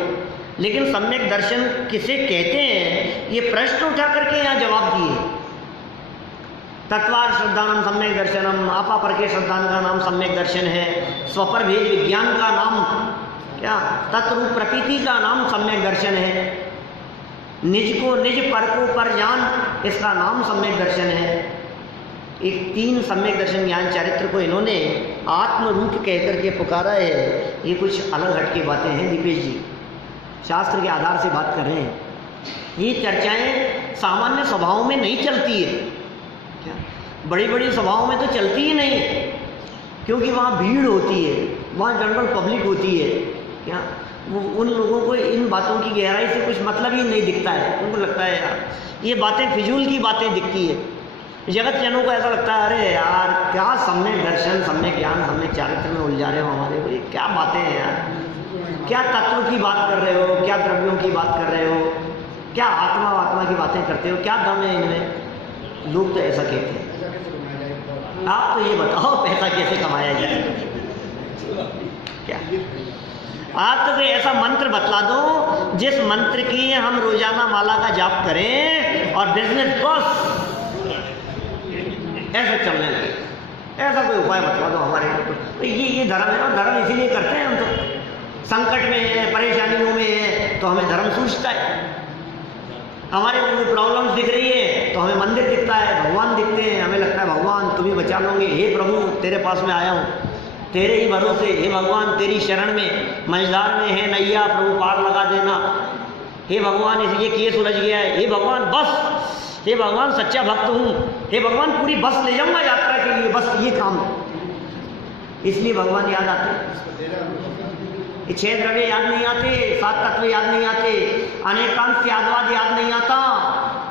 लेकिन सम्यक दर्शन किसे कहते हैं ये प्रश्न उठा करके यहाँ जवाब दिए। तत्वार श्रद्धानम सम्यक दर्शनम, अपापर के श्रद्धान का नाम सम्यक दर्शन है। स्वपर भेद विज्ञान का नाम क्या, तत्रूप प्रतीति का नाम सम्यक दर्शन है। निज को निज, पर को पर जान, इसका नाम सम्यक दर्शन है। एक 3 सम्यक दर्शन ज्ञान चारित्र को इन्होंने आत्म रूप कह करके पुकारा है। ये कुछ अलग हट की बातें हैं दीपेश जी, शास्त्र के आधार से बात कर रहे हैं। ये चर्चाएं सामान्य सभाओं में नहीं चलती है, क्या बड़ी बड़ी सभाओं में तो चलती ही नहीं है, क्योंकि वहाँ भीड़ होती है, वहाँ जनरल पब्लिक होती है। क्या वो उन लोगों को इन बातों की गहराई से कुछ मतलब ही नहीं दिखता है। उनको लगता है यार ये बातें फिजूल की बातें दिखती है। जगत जनों को ऐसा लगता है अरे यार क्या सम्यक दर्शन, सम्यक ज्ञान, सम्यक चारित्र में उलझा रहे हो हमारे को, ये क्या बातें हैं यार, क्या तत्व की बात कर रहे हो, क्या द्रव्यों की बात कर रहे हो, क्या आत्मा की बातें करते हो, क्या दम है इनमें। लोग तो ऐसा कहते हैं। आप तो ये बताओ पैसा कैसे कमाया जाए? क्या आप तो कोई ऐसा मंत्र बतला दो जिस मंत्र की हम रोजाना माला का जाप करें और बिजनेस बस ऐसे चलने लगे। ऐसा कोई उपाय बतला दो हमारे को। ये धर्म है, और धर्म इसीलिए करते हैं हम तो। संकट में है, परेशानियों में है तो हमें धर्म सूझता है। हमारे को प्रॉब्लम्स दिख रही है तो हमें मंदिर दिखता है, भगवान दिखते हैं, हमें लगता है भगवान तुम ही बचा लोगे। हे प्रभु तेरे पास में आया हूँ, तेरे ही भरोसे, हे भगवान तेरी शरण में, मझधार में है नैया, प्रभु पार लगा देना। हे भगवान ये केस उलझ गया है, हे भगवान बस, हे भगवान सच्चा भक्त हूँ, हे भगवान पूरी बस ले जाऊंगा यात्रा के लिए, बस ये काम। इसलिए भगवान याद आते, ये 6 द्रव्य याद नहीं आते, 7 तत्व याद नहीं आते, अनेकांश यादवाद याद नहीं आता,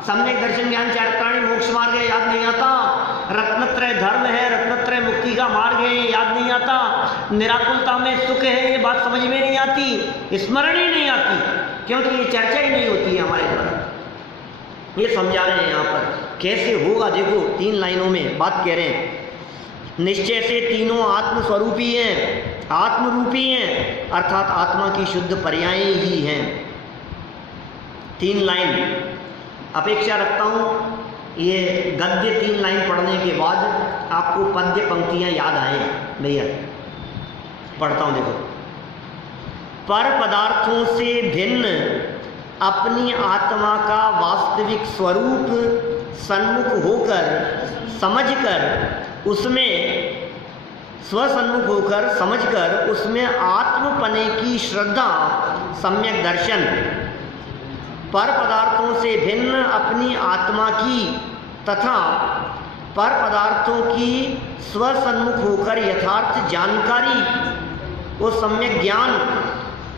सम्यक दर्शन ज्ञान चारित्राणी मोक्ष मार्ग है याद नहीं आता, रत्नत्रय धर्म है, रत्नत्रय मुक्ति का मार्ग है ये याद नहीं आता, निराकुलता में सुख है ये बात समझ में नहीं आती, स्मरण ही नहीं आती, क्योंकि ये चर्चा ही नहीं होती है हमारे द्वारा। ये समझा रहे हैं यहाँ पर कैसे होगा। देखो 3 लाइनों में बात कह रहे हैं। निश्चय से तीनों आत्मस्वरूपी हैं, आत्मरूपी हैं, अर्थात आत्मा की शुद्ध पर्याय ही हैं। 3 लाइन अपेक्षा रखता हूँ ये गद्य 3 लाइन पढ़ने के बाद आपको पद्य पंक्तियाँ याद आए। भैया पढ़ता हूँ, देखो। पर पदार्थों से भिन्न अपनी आत्मा का वास्तविक स्वरूप सन्मुख होकर समझकर उसमें स्वसन्मुख होकर समझकर उसमें आत्मपने की श्रद्धा सम्यक दर्शन। पर पदार्थों से भिन्न अपनी आत्मा की तथा पर पदार्थों की स्वसन्मुख होकर यथार्थ जानकारी वो सम्यक ज्ञान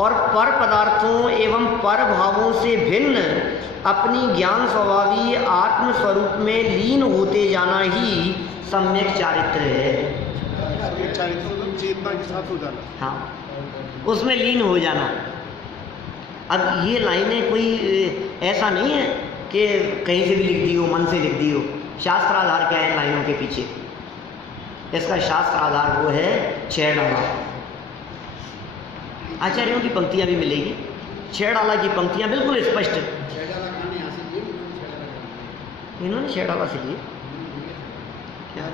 और पर पदार्थों एवं पर भावों से भिन्न अपनी ज्ञान स्वभावी आत्म स्वरूप में लीन होते जाना ही सम्यक चारित्र है। चारित्र तो चेतना के साथ हो जाना। हाँ, उसमें लीन हो जाना। अब ये लाइनें कोई ऐसा नहीं है कि कहीं से भी लिख दी हो, मन से लिख दी हो। शास्त्र आधार क्या है लाइनों के पीछे? इसका शास्त्र आधार वो है 6 डाला। आचार्यों की पंक्तियां भी मिलेगी। 6 डाला की पंक्तियां बिल्कुल स्पष्ट है। इन्होंने 6 डाला से लिए क्या?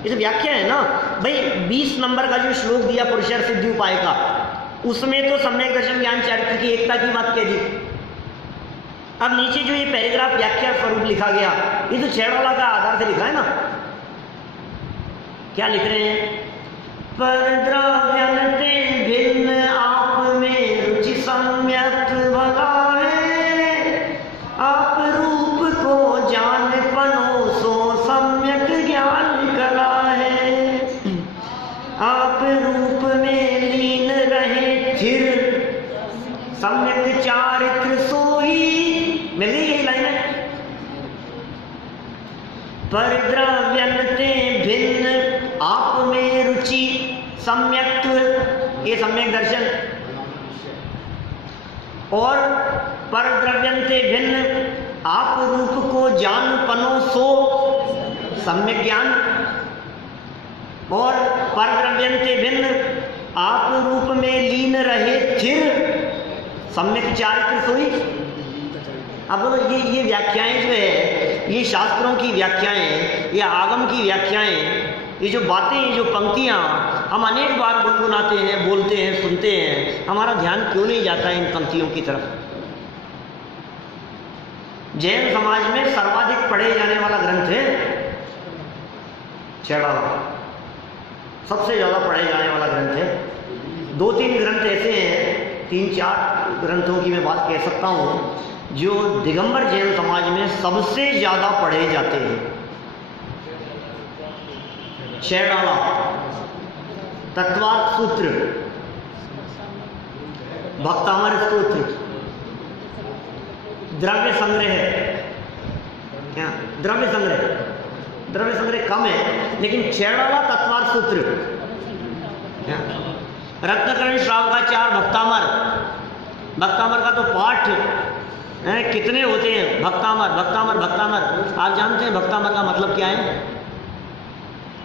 इसे व्याख्या है ना भाई। 20 नंबर का जो श्लोक दिया पुरुषार्थ सिद्धि उपाय का, उसमें तो सम्यक दर्शन ज्ञान चारित्र की एकता की बात कह दी। अब नीचे जो ये पैराग्राफ व्याख्या स्वरूप लिखा गया, ये तो 6 डाला का आधार से लिखा है ना। क्या लिख रहे हैं? पर द्रव्यन्ते भिन्न आप में रुचि सम्यक भला है, आप रूप को जान पनो सो सम्यक रूप में लीन रहे फिर, सम्यक चारित्र सोई। मिली यही लाइन है। परिद्रव्यन्ते भिन्न आप में रुचि, सम्यक्त्व ये सम्यक दर्शन, और परद्रव्यन्ते भिन्न आप रूप को जान पनो सो सम्यक ज्ञान, और परद्रव्यन्ते भिन्न आप रूप में लीन रहे फिर, सम्यक चारित्र सोई। अब बोलो ये व्याख्याएं जो है, ये शास्त्रों की व्याख्याएं, ये आगम की व्याख्याएं, ये जो बातें, ये जो पंक्तियां हम अनेक बार गुनगुनाते हैं, बोलते हैं, सुनते हैं, हमारा ध्यान क्यों नहीं जाता है इन पंक्तियों की तरफ। जैन समाज में सर्वाधिक पढ़े जाने वाला ग्रंथ है छेड़ाला, सबसे ज्यादा पढ़े जाने वाला ग्रंथ है। 2-3 ग्रंथ ऐसे हैं, 3-4 ग्रंथों की मैं बात कह सकता हूं जो दिगंबर जैन समाज में सबसे ज्यादा पढ़े जाते हैं। छेड़ाला, तत्वार्थ सूत्र, भक्तामर स्तोत्र, द्रव्य संग्रह, क्या द्रव्य संग्रह कम है, लेकिन छेड़ाला तत्वार्थ सूत्र, रत्नकर्ण श्रावकाचार, भक्तामर का तो पाठ है, कितने होते हैं। भक्तामर आप जानते हैं भक्तामर का मतलब क्या है?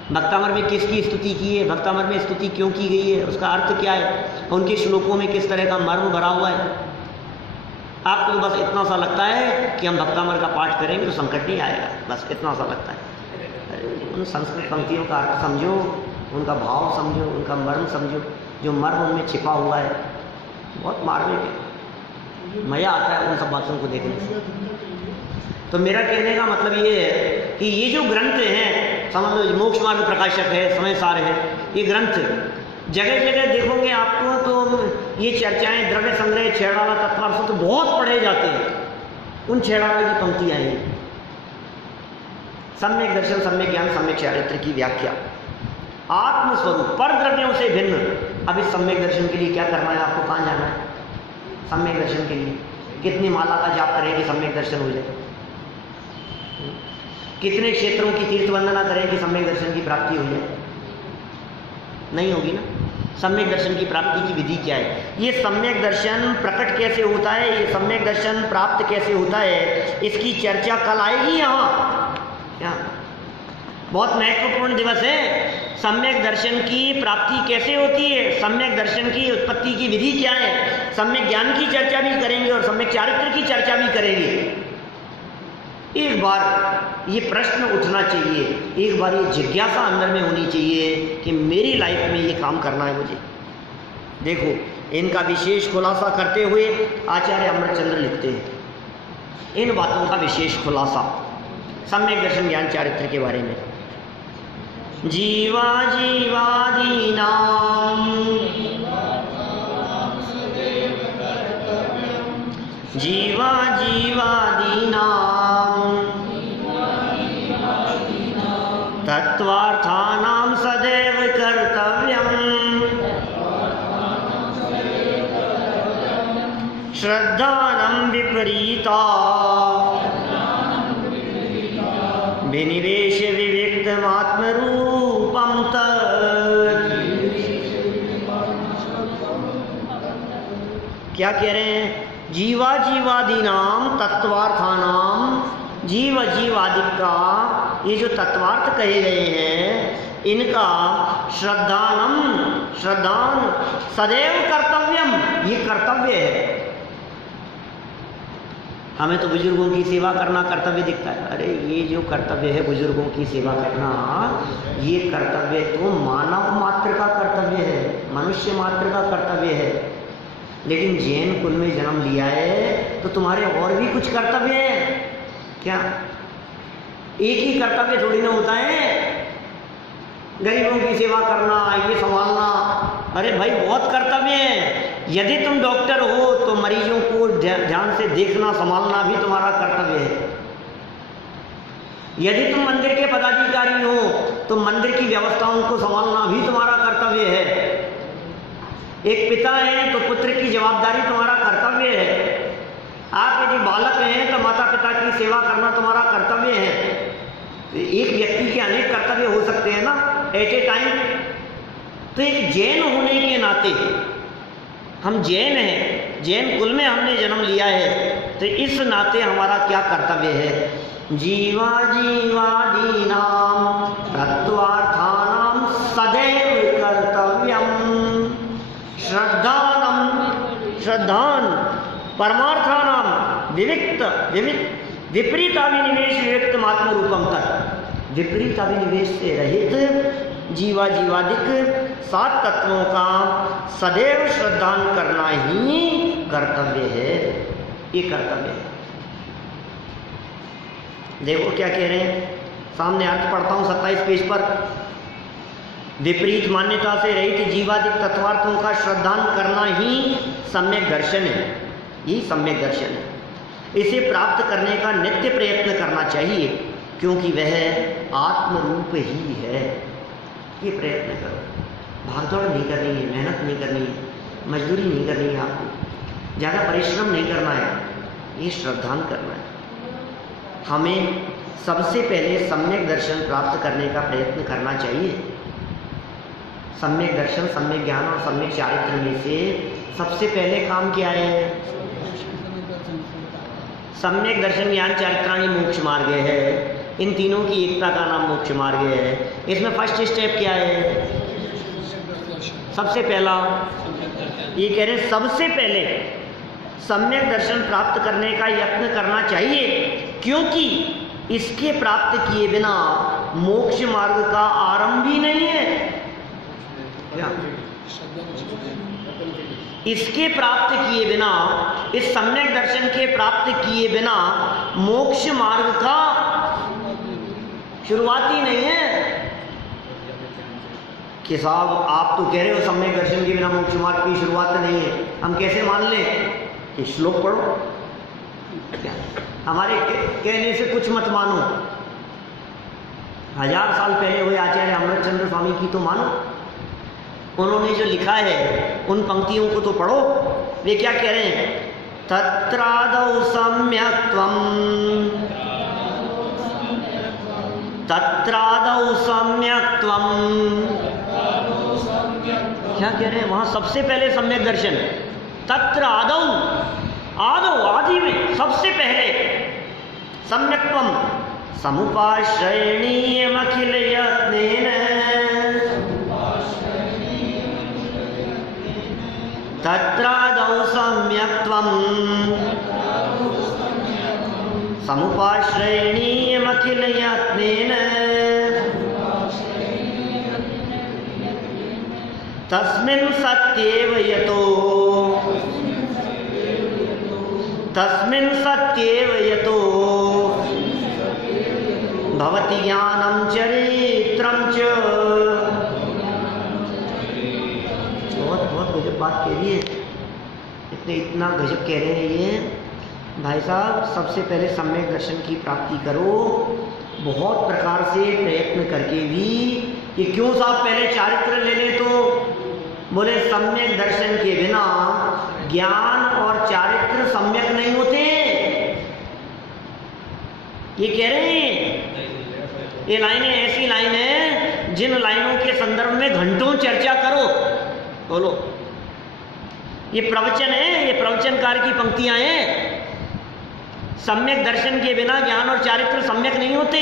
भक्तामर में किसकी स्तुति की है, भक्तामर में स्तुति क्यों की गई है, उसका अर्थ क्या है, उनके श्लोकों में किस तरह का मर्म भरा हुआ है। आपको तो बस इतना सा लगता है कि हम भक्तामर का पाठ करेंगे तो संकट नहीं आएगा, बस इतना सा लगता है। उन संस्कृत पंक्तियों का अर्थ समझो, उनका भाव समझो, उनका मर्म समझो, जो मर्म उनमें छिपा हुआ है, बहुत मार्मिक है, मज़ा आता है उन सब बातों को देखने से। तो मेरा कहने का मतलब ये है कि ये जो ग्रंथ हैं, समझ लो मोक्ष मार्ग प्रकाशक है, समय सार है, ये ग्रंथ जगह जगह देखोगे आपको तो ये चर्चाएं, द्रव्य संग्रह, छेड़ाला, तत्वार्थ तो बहुत पढ़े जाते हैं। उन छेड़ाला की पंक्तियां हैं, सम्यक दर्शन, सम्यक ज्ञान, सम्यक चारित्र की व्याख्या, आत्मस्वरूप पर द्रव्यों से भिन्न। अब इस सम्यक दर्शन के लिए क्या करना है, आपको कहाँ जाना है? सम्यक दर्शन के लिए कितनी माला का जाप करें कि सम्यक दर्शन हो जाए? कितने क्षेत्रों की तीर्थ वंदना करें कि सम्यक दर्शन की प्राप्ति हो जाए? नहीं होगी ना। सम्यक दर्शन की प्राप्ति की विधि क्या है? ये सम्यक दर्शन प्रकट कैसे होता है, ये सम्यक दर्शन प्राप्त कैसे होता है, इसकी चर्चा कल आएगी यहाँ। बहुत महत्वपूर्ण दिवस है। सम्यक दर्शन की प्राप्ति कैसे होती है, सम्यक दर्शन की उत्पत्ति की विधि क्या है, सम्यक ज्ञान की चर्चा भी करेंगे और सम्यक चारित्र की चर्चा भी करेंगे। एक बार ये प्रश्न उठना चाहिए, एक बार ये जिज्ञासा अंदर में होनी चाहिए कि मेरी लाइफ में ये काम करना है मुझे। देखो, इनका विशेष खुलासा करते हुए आचार्य अमृतचंद्र लिखते हैं इन बातों का विशेष खुलासा सम्यक दर्शन ज्ञान चारित्र के बारे में। जीवा जीवादीनां जीवा जीवादीनां तत्वार्थानां सदैव कर्तव्यम् श्रद्धानं विपरीता विनिवेश विविक्तमात्मरूपं तत्। क्या कह रहे हैं? जीवा जीवादीनाम तत्वार्थानाम, जीव जीवादि का ये जो तत्वार्थ कहे गए हैं इनका श्रद्धान सदैव कर्तव्यम, ये कर्तव्य है। हमें तो बुजुर्गों की सेवा करना कर्तव्य दिखता है। अरे ये जो कर्तव्य है बुजुर्गों की सेवा करना, ये कर्तव्य तो मानव मात्र का कर्तव्य है, मनुष्य मात्र का कर्तव्य है। लेकिन जैन कुल में जन्म लिया है तो तुम्हारे और भी कुछ कर्तव्य है क्या? एक ही कर्तव्य थोड़ी ना होता है। गरीबों की सेवा करना, ये संभालना, अरे भाई बहुत कर्तव्य है। यदि तुम डॉक्टर हो तो मरीजों को ध्यान से देखना संभालना भी तुम्हारा कर्तव्य है। यदि तुम मंदिर के पदाधिकारी हो तो मंदिर की व्यवस्थाओं को संभालना भी तुम्हारा कर्तव्य है। एक पिता है तो पुत्र की जवाबदारी तुम्हारा कर्तव्य है। आप यदि बालक हैं तो माता पिता की सेवा करना तुम्हारा कर्तव्य है। तो एक व्यक्ति के अनेक कर्तव्य हो सकते हैं ना एट ए टाइम। तो एक जैन होने के नाते, हम जैन हैं, जैन कुल में हमने जन्म लिया है, तो इस नाते हमारा क्या कर्तव्य है? जीवा जीवादीनां तत्वार्थानां सदैव कर्तव्यम श्रद्धान परमार्थानां विपरीताभिनिवेश विविक्त आत्म रूपम तक। विपरीताभिनिवेश से रहित जीवा जीवादिक 7 तत्वों का सदैव श्रद्धान करना ही कर्तव्य है। ये कर्तव्य है। देखो क्या कह रहे हैं, सामने अर्थ पढ़ता हूं 27 पेज पर। विपरीत मान्यता से रहित जीवादिक तत्वार्थों का श्रद्धान करना ही सम्यक दर्शन है। यही सम्यक दर्शन है। इसे प्राप्त करने का नित्य प्रयत्न करना चाहिए, क्योंकि वह आत्म रूप ही है। ये प्रयत्न करो। भागदौड़ नहीं करनी है, मेहनत नहीं करनी है, मजदूरी नहीं करनी है, आपको ज़्यादा परिश्रम नहीं करना है, ये श्रद्धान करना है। हमें सबसे पहले सम्यक दर्शन प्राप्त करने का प्रयत्न करना चाहिए। सम्यक दर्शन, सम्यक ज्ञान और सम्यक चारित्र में से सबसे पहले काम क्या है? सम्यक दर्शन ज्ञान चारित्राणि मोक्ष मार्ग है। इन तीनों की एकता का नाम मोक्ष मार्ग है। इसमें फर्स्ट स्टेप क्या है? सबसे पहला ये कह रहे हैं, सबसे पहले सम्यक दर्शन प्राप्त करने का यत्न करना चाहिए, क्योंकि इसके प्राप्त किए बिना मोक्ष मार्ग का आरंभ ही नहीं है। क्या? इसके प्राप्त किए बिना, इस सम्यक दर्शन के प्राप्त किए बिना मोक्ष मार्ग का शुरुआत ही नहीं है। कि साहब आप तो कह रहे हो सम्यक दर्शन के बिना मोक्ष मार्ग की शुरुआत नहीं है, हम कैसे मान लें? कि श्लोक पढ़ो। क्या हमारे कहने से कुछ मत मानो। 1000 साल पहले हुए आचार्य अमृतचंद्र स्वामी की तो मानो। उन्होंने जो लिखा है उन पंक्तियों को तो पढ़ो। वे क्या कह रहे हैं? तत्रादौ सम्यक्त्वं, तत्रादौ सम्यक्त्वं। क्या कह रहे हैं वहां? सबसे पहले सम्यक दर्शन। तत्र आदौ, आदौ आदि में सबसे पहले सम्यक्त्वं समुपाश्रयणीयमखिल यत्नेन। तत्रादौ सम्यक्त्वं समुपाश्रयणीयमखिल यत्नेन। तस्मिन् सत्येव यतो, तस्मिन् सत्येव यतो भवति ज्ञानं चरित्रं च। बहुत गजब बात कह रही है। इतना गजब कह रहे हैं ये भाई साहब। सबसे पहले सम्यक दर्शन की प्राप्ति करो, बहुत प्रकार से प्रयत्न करके भी। कि क्यों साहब पहले चारित्र ले लें? तो बोले सम्यक दर्शन के बिना ज्ञान और चारित्र सम्यक नहीं होते। ये कह रहे हैं। ये लाइनें ऐसी लाइन है जिन लाइनों के संदर्भ में घंटों चर्चा करो। बोलो, ये प्रवचन है, ये प्रवचनकार की पंक्तियां हैं। सम्यक दर्शन के बिना ज्ञान और चारित्र सम्यक नहीं होते।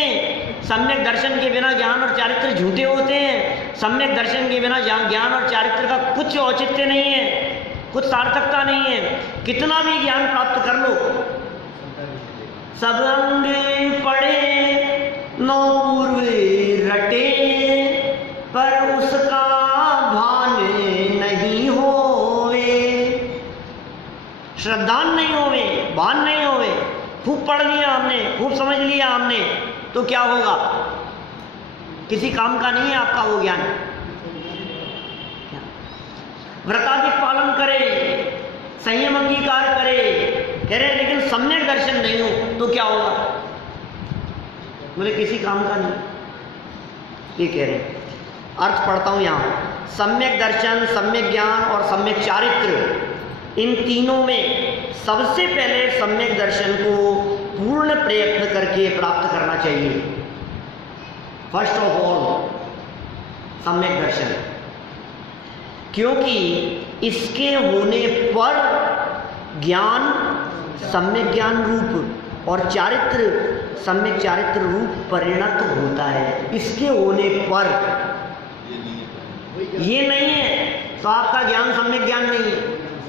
सम्यक दर्शन के बिना ज्ञान और चारित्र झूठे होते हैं। सम्यक दर्शन के बिना ज्ञान और चारित्र का कुछ औचित्य नहीं है, कुछ सार्थकता नहीं है। कितना भी ज्ञान प्राप्त कर लो, सब अंग पढ़े नौ पूर्व रटे, पर उसका भान नहीं होवे। श्रद्धान नहीं होवे, भान नहीं होवे। खूब पढ़ लिया हमने, खूब समझ लिया हमने, तो क्या होगा? किसी काम का नहीं है आपका वो ज्ञान। व्रताधिक पालन करे, संयम अंगीकार करे, कह रहे लेकिन सम्यक दर्शन नहीं हो तो क्या होगा? बोले किसी काम का नहीं। ये कह रहे। अर्थ पढ़ता हूं यहां। सम्यक दर्शन, सम्यक ज्ञान और सम्यक चारित्र, इन तीनों में सबसे पहले सम्यक दर्शन को पूर्ण प्रयत्न करके प्राप्त करना चाहिए। फर्स्ट ऑफ ऑल सम्यक दर्शन, क्योंकि इसके होने पर ज्ञान सम्यक ज्ञान रूप और चारित्र सम्यक चारित्र रूप परिणत होता है। इसके होने पर, ये नहीं है तो आपका ज्ञान सम्यक ज्ञान नहीं है,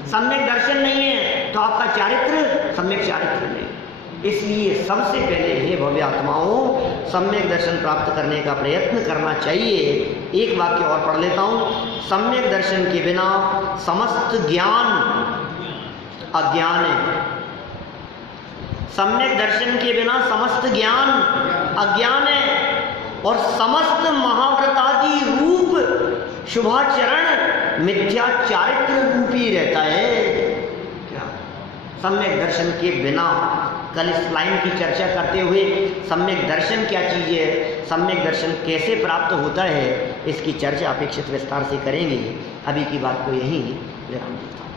सम्यक दर्शन नहीं है तो आपका चारित्र सम्यक चारित्र नहीं। इसलिए सबसे पहले हे भव्य आत्माओं, सम्यक दर्शन प्राप्त करने का प्रयत्न करना चाहिए। एक वाक्य और पढ़ लेता हूं। सम्यक दर्शन के बिना समस्त ज्ञान अज्ञान है। सम्यक दर्शन के बिना समस्त ज्ञान अज्ञान है और समस्त महाव्रतादि रूप शुभाचरण मिथ्या चारित्र रूपी रहता है। क्या सम्यक दर्शन के बिना, कल इस लाइन की चर्चा करते हुए सम्यक दर्शन क्या चीज़ है, सम्यक दर्शन कैसे प्राप्त होता है, इसकी चर्चा अपेक्षित विस्तार से करेंगे। अभी की बात को यहीं विराम देता हूँ।